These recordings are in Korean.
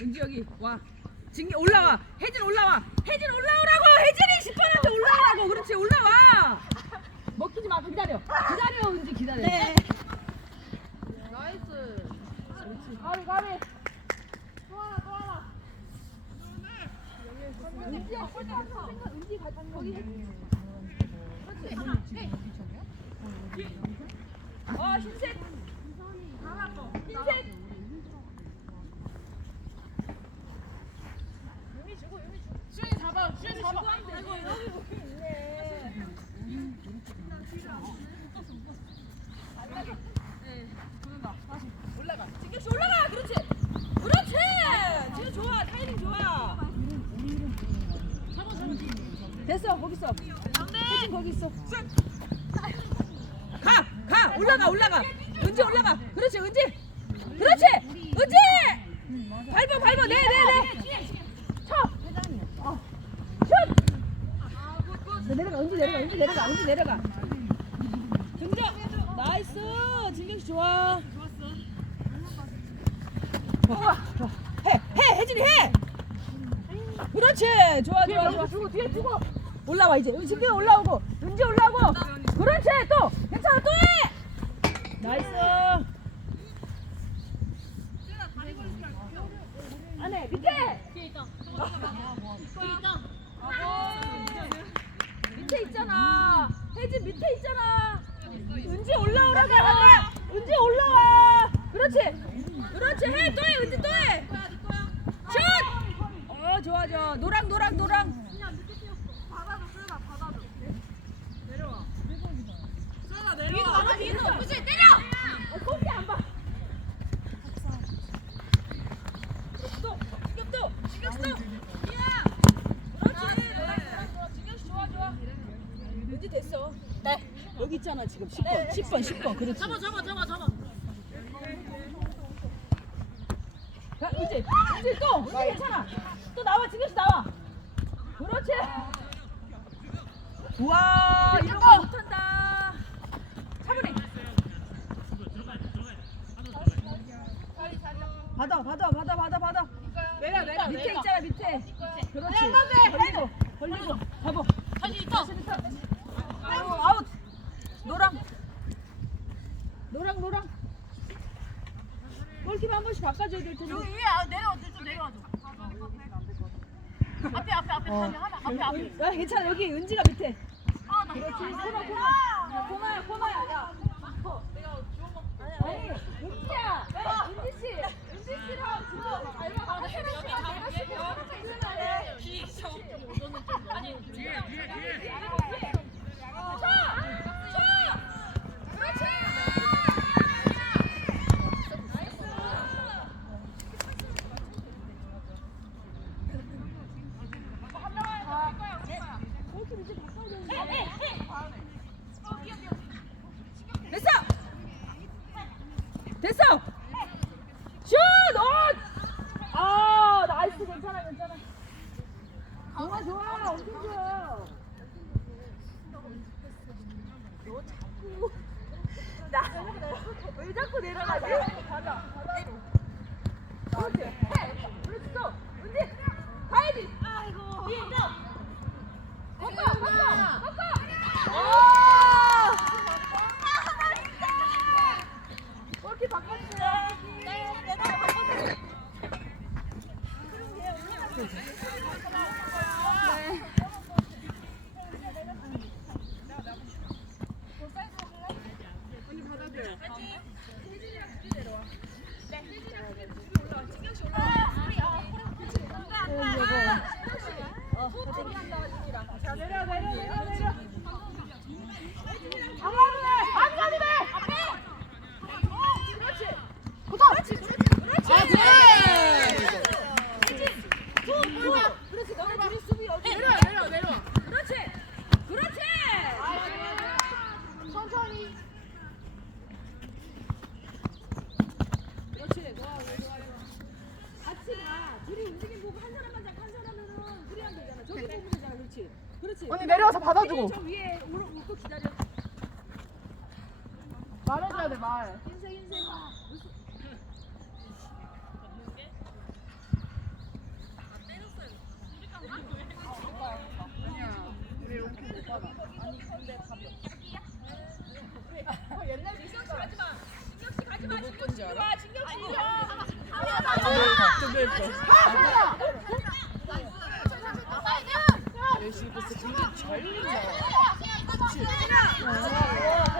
은지 여기 와. 진기 올라와. 혜진 올라와. 혜진 올라와. 생각 은지 가 거기 해. 그렇지. 어 흰색. 흰색. 수현이 잡아. 수현이 잡아. 아이고 여기 여기 있네. 네, 들어가. 다시 올라가. 진격씨 올라가. 그렇지. 그렇지. 지금 좋아. 타이밍 좋아. 됐어. 거기 있어. 있어. 가. 가. 올라가. 올라가. 은지 올라가. 그렇지. 은지. 그렇지. 은지. 밟아. 밟아. 네, 네, 네. 쳐. 어. 슛. 너 내려가. 은지 내려가. 은지 내려가. 은지 내려가. 등장. 나이스. 진경씨 좋아. 좋아. 좋아. 해. 해. 혜진이 해. 그렇지. 좋아, 좋아, 좋아. 주고 뒤에 주고. 올라와 이제. 은지 올라오고. 은지 올라오고. 그렇지. 또. 괜찮아. 또 해. 나이스. 안에 밑에. 밑에 있잖아. 혜진 밑에 있잖아. 은지 올라오라고. 은지 올라와. 그렇지. 그렇지. 해. 또 해. 은지 또 해. 슛. 어 좋아 좋아. 노랑 노랑 노랑. 내려와. 내려와. 그렇지. 때려. 어, 코피 안 봐. 또. 신경 또. 신경 써. 야. 그렇지. 노랑 노랑 좋아. 신경 씨 좋아 좋아. 은지 됐어. 네. 여기 있잖아 지금 10번. 10번 10번. 그렇지. 잡아 잡아 잡아 잡아. 자, 이제 이제 또 은지 괜찮아. 또 나와 씨 나와. 그렇지. 우와 이런 거 못한다. 차분히. 받아 받아 받아 받아 받아. 내려 내려 밑에 있잖아 밑에. 그렇지. 걸리고 걸리고 잡아. 다시 있어. 아이고 아웃. 노랑. 노랑 노랑. 골키퍼 한 번씩 바꿔줘야 될 텐데. 여기 위에 아, 내려와 좀 내려와줘. 앞에 앞에 앞에 어. 하나 앞에 앞에. 아, 괜찮아 여기 은지가 밑에. 아, 나 그렇지. 이거 코너 안 돼. 코너. 코너야 코너야. 야. 아니 은지야. 은지 씨. 은지 씨랑 지금. 아, 혜라 씨랑 내가 시키는 거 있는데. 아니 뒤에 뒤에 뒤에. 쳐. 쳐. 그렇지. 됐어! 됐어! 슛! 어! 아, 나이스. 괜찮아, 괜찮아. 좋아, 좋아. 엄청 좋아. 너 자꾸. 나. 왜 자꾸 내려가지? 가자. 그렇지. 해. 그렇지, 또. 은지. 가야지. 아이고. 뒤에 있어. 바꿔, 바꿔, 바꿔. 오! 골키 바꿔주세요. 네, 내가 바꿔줄게. 네. 자, 내려, 내려, 내려, 또 기다려. 말해줘야 돼 말. 인생 인생. 열심히 했어. 근데 잘린다. 我的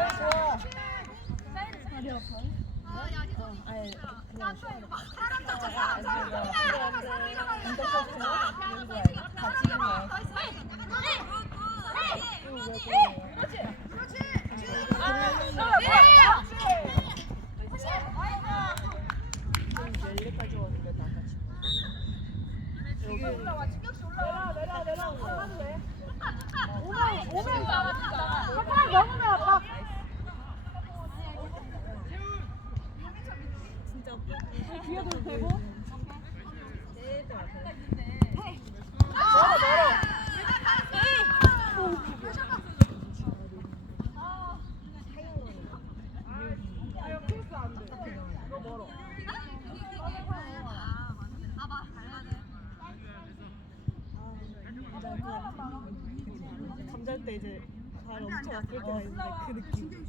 귀에도 되고. 잠잘 때 이제 잘 엄청 아플 때가 있는데 그 느낌.